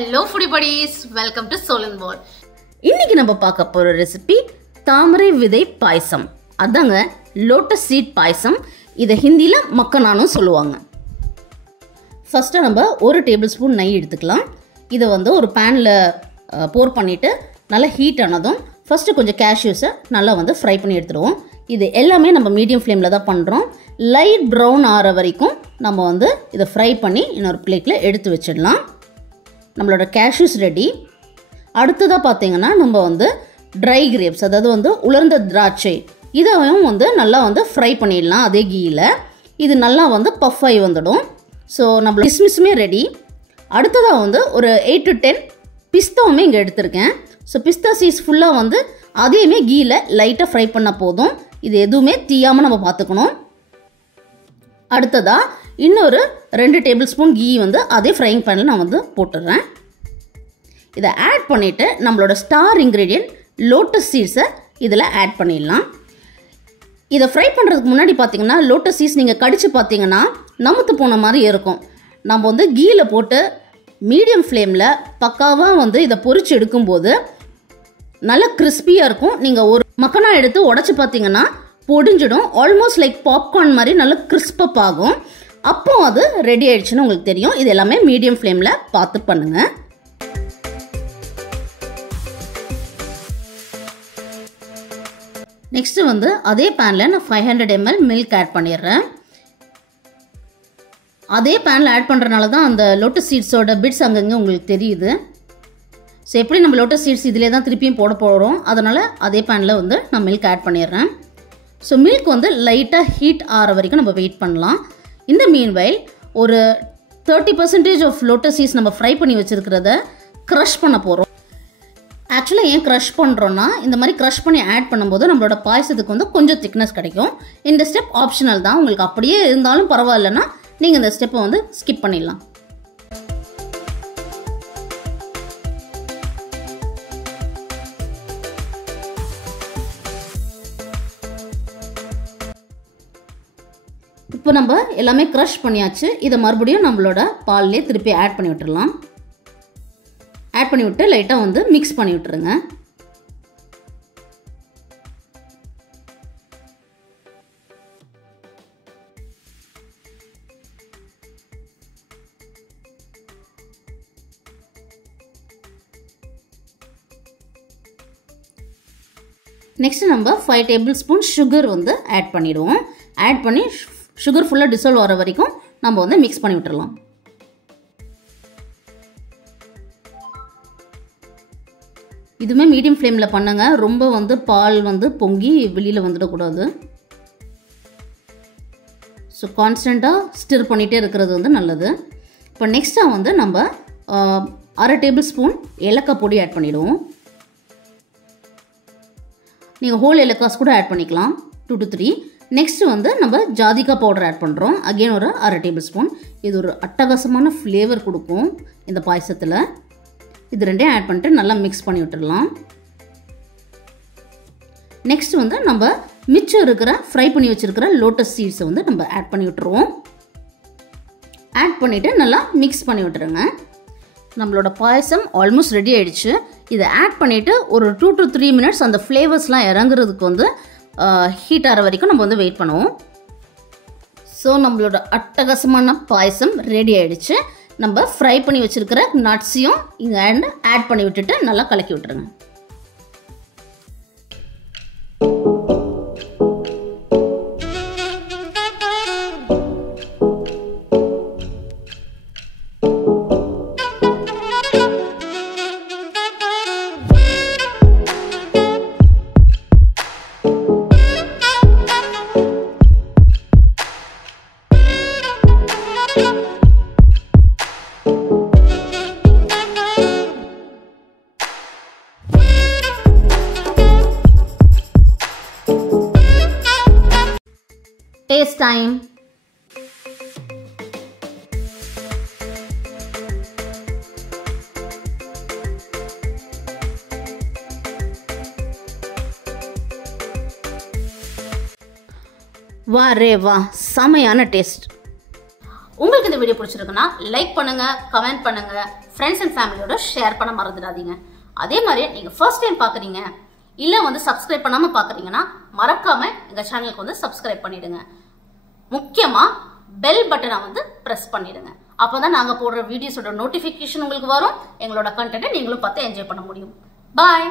Hello foodie buddies, welcome to Soul and Ball. இன்னைக்கு நம்ம பார்க்க போற ரெசிபி தாமரை விதை பாயசம். அதாங்க லோட்டஸ் சீட் பாயசம். இத ஹிந்தில மக்கனானு சொல்லுவாங்க. ஃபர்ஸ்ட் நம்ம 1 டேபிள் ஸ்பூன் நெய் எடுத்துக்கலாம். இத ஒரு panல போர் பண்ணிட்டு நல்லா ஹீட் ஆனதும் ஃபர்ஸ்ட் கொஞ்சம் cashews நல்லா ஃப்ரை பண்ணி எடுத்துடுவோம். இது எல்லாமே நம்ம மீடியம் ஃப்ளேம்ல தான் பண்றோம். லைட் பிரவுன் ஆற வரைக்கும் நம்ம இத ஃப்ரை பண்ணி இன்னொரு பிளேட்ல எடுத்து வச்சிடலாம். நம்மளோட cashews ரெடி. அடுத்ததா பாத்தீங்கன்னா நம்ம dry grapes அதாவது உலர்ந்த திராட்சை இதையும் நல்லா ஃப்ரை பண்ணிடலாம் அதே கீயில. இது நல்லா பஃப் ஆகி வந்துடும். ஸோ நம்ம கிஸ்மிஸுமே ரெடி. அடுத்ததா ஒரு 8 to 10 பிஸ்தாவுமே இங்கே எடுத்திருக்கேன். ஸோ பிஸ்தா சீஸ் ஃபுல்லாக அதையுமே கீயில் லைட்டாக ஃப்ரை பண்ண போதும். இது எதுவுமே தீயாமல் நம்ம பார்த்துக்கணும். அடுத்ததா இன்னொரு 2 டேபிள் ஸ்பூன் கீ அதே ஃப்ரைங் பேனில் நான் போட்டுடுறேன். இதை ஆட் பண்ணிவிட்டு நம்மளோட ஸ்டார் இன்க்ரீடியன்ட் லோட்டஸ் சீட்ஸை இதில் ஆட் பண்ணிடலாம். இதை ஃப்ரை பண்ணுறதுக்கு முன்னாடி பார்த்தீங்கன்னா லோட்டஸ் சீட்ஸ் நீங்கள் கடிச்சு பார்த்தீங்கன்னா நமுத்து போன மாதிரி இருக்கும். நம்ம கீயில் போட்டு மீடியம் ஃப்ளேமில் பக்காவாக இதை பொரிச்சு எடுக்கும்போது நல்லா கிறிஸ்பியாக இருக்கும். நீங்கள் ஒரு மக்கனா எடுத்து உடச்சி பார்த்தீங்கன்னா பொடிஞ்சிடும். ஆல்மோஸ்ட் லைக் பாப்கார்ன் மாதிரி நல்லா கிறிஸ்பப் ஆகும். அப்போ அது ரெடி ஆயிடுச்சுன்னு உங்களுக்கு தெரியும். இது எல்லாமே மீடியம் ஃப்ளேமில் பார்த்து பண்ணுங்கள். நெக்ஸ்ட்டு அதே பேனில் நான் 500 ml மில்க் ஆட் பண்ணிடுறேன். அதே பேனில் ஆட் பண்ணுறதுனால தான் அந்த லோட்டஸ் சீட்ஸோட பிட்ஸ் அங்கங்கே உங்களுக்கு தெரியுது. ஸோ எப்படி நம்ம லோட்டஸ் சீட்ஸ் இதிலே தான் திருப்பியும் போட போகிறோம். அதனால் அதே பேனில் நான் மில்க் ஆட் பண்ணிடுறேன். ஸோ மில்க் லைட்டாக ஹீட் ஆகிற வரைக்கும் நம்ம வெயிட் பண்ணலாம். இந்த மீன்வைல் ஒரு 30% ஆஃப் லோட்டஸ் சீட்ஸ் நம்ம ஃப்ரை பண்ணி வச்சுருக்கிறத க்ரஷ் பண்ண போகிறோம். ஆக்சுவலாக ஏன் க்ரஷ் பண்ணுறோன்னா இந்த மாதிரி க்ரஷ் பண்ணி ஆட் பண்ணும்போது நம்மளோட பாயசத்துக்கு கொஞ்சம் திக்னஸ் கிடைக்கும். இந்த ஸ்டெப் ஆப்ஷனல் தான். உங்களுக்கு அப்படியே இருந்தாலும் பரவாயில்லன்னா நீங்கள் இந்த ஸ்டெப்பை ஸ்கிப் பண்ணிடலாம். இப்போ நம்ம எல்லாமே க்ரஷ் பண்ணியாச்சு. இதை மறுபடியும் நம்மளோட பால்லே திருப்பி ஆட் பண்ணி விட்டுடலாம். ஆட் பண்ணி விட்டு லைட்டாக மிக்ஸ் பண்ணி விட்டுருங்க. நெக்ஸ்ட் நம்ம 5 டேபிள் ஸ்பூன் சுகர் ஆட் பண்ணிடுவோம். ஆட் பண்ணி சுகர் ஃபுல்லாக டிசால்வ் ஆகிற வரைக்கும் நம்ம மிக்ஸ் பண்ணி விட்டுடலாம். இதுவுமே மீடியம் ஃப்ளேமில் பண்ணுங்க. ரொம்ப பால் பொங்கி வெளியில் வந்துடக்கூடாது. ஸோ கான்ஸ்டண்ட்டாக ஸ்டிர் பண்ணிகிட்டே இருக்கிறது நல்லது. இப்போ நெக்ஸ்ட்டாக நம்ம 1/2 டேபிள் ஸ்பூன் ஏலக்காய் பொடி ஆட் பண்ணிவிடுவோம். நீங்கள் ஹோல் ஏலக்காஸ் கூட ஆட் பண்ணிக்கலாம் 2 to 3. நெக்ஸ்ட்டு நம்ம ஜாதிக்காய் பவுடர் ஆட் பண்ணுறோம். அகெயின் ஒரு 1/2 டேபிள் ஸ்பூன். இது ஒரு அட்டகாசமான ஃப்ளேவர் கொடுக்கும் இந்த பாயசத்தில். இது ரெண்டையும் ஆட் பண்ணிட்டு நல்லா மிக்ஸ் பண்ணி விட்டுடலாம். நெக்ஸ்ட் நம்ம மிச்சம் இருக்கிற ஃப்ரை பண்ணி வச்சுருக்கிற லோட்டஸ் சீட்ஸை நம்ம ஆட் பண்ணி விட்டுருவோம். ஆட் பண்ணிவிட்டு நல்லா மிக்ஸ் பண்ணி விட்டுருங்க. நம்மளோட பாயசம் ஆல்மோஸ்ட் ரெடி ஆகிடுச்சு. இதை ஆட் பண்ணிவிட்டு ஒரு 2 to 3 மினிட்ஸ் அந்த ஃப்ளேவர்ஸ்லாம் இறங்குறதுக்கு ஹீட் ஆகிற வரைக்கும் நம்ம வெயிட் பண்ணுவோம். ஸோ நம்மளோட அட்டகாசமான பாயசம் ரெடி ஆகிடுச்சு. நம்ம ஃப்ரை பண்ணி வச்சுருக்கிற நட்ஸையும் இங்கே ஆட் பண்ணி விட்டுட்டு நல்லா கலக்கி விட்டுருங்க. Taste time. வா ரே வா, செமையான டேஸ்ட். உங்களுக்கு இந்த வீடியோ பிடிச்சிருக்குன்னா லைக் பண்ணுங்க, கமெண்ட் பண்ணுங்க, ஃப்ரெண்ட்ஸ் அண்ட் ஃபேமிலியோட ஷேர் பண்ண மறந்துடாதீங்க. அதே மாதிரி நீங்கள் ஃபர்ஸ்ட் டைம் பார்க்குறீங்க இல்லை வந்து சப்ஸ்கிரைப் பண்ணாமல் பார்க்குறீங்கன்னா மறக்காமல் எங்கள் சேனலுக்கு வந்து சப்ஸ்கிரைப் பண்ணிடுங்க. முக்கியமாக பெல் பட்டனை வந்து ப்ரெஸ் பண்ணிடுங்க. அப்போ தான் நாங்கள் போடுற வீடியோஸோட நோட்டிஃபிகேஷன் உங்களுக்கு வரும். எங்களோட கண்டென்ட்டை நீங்களும் பார்த்து என்ஜாய் பண்ண முடியும். பாய்.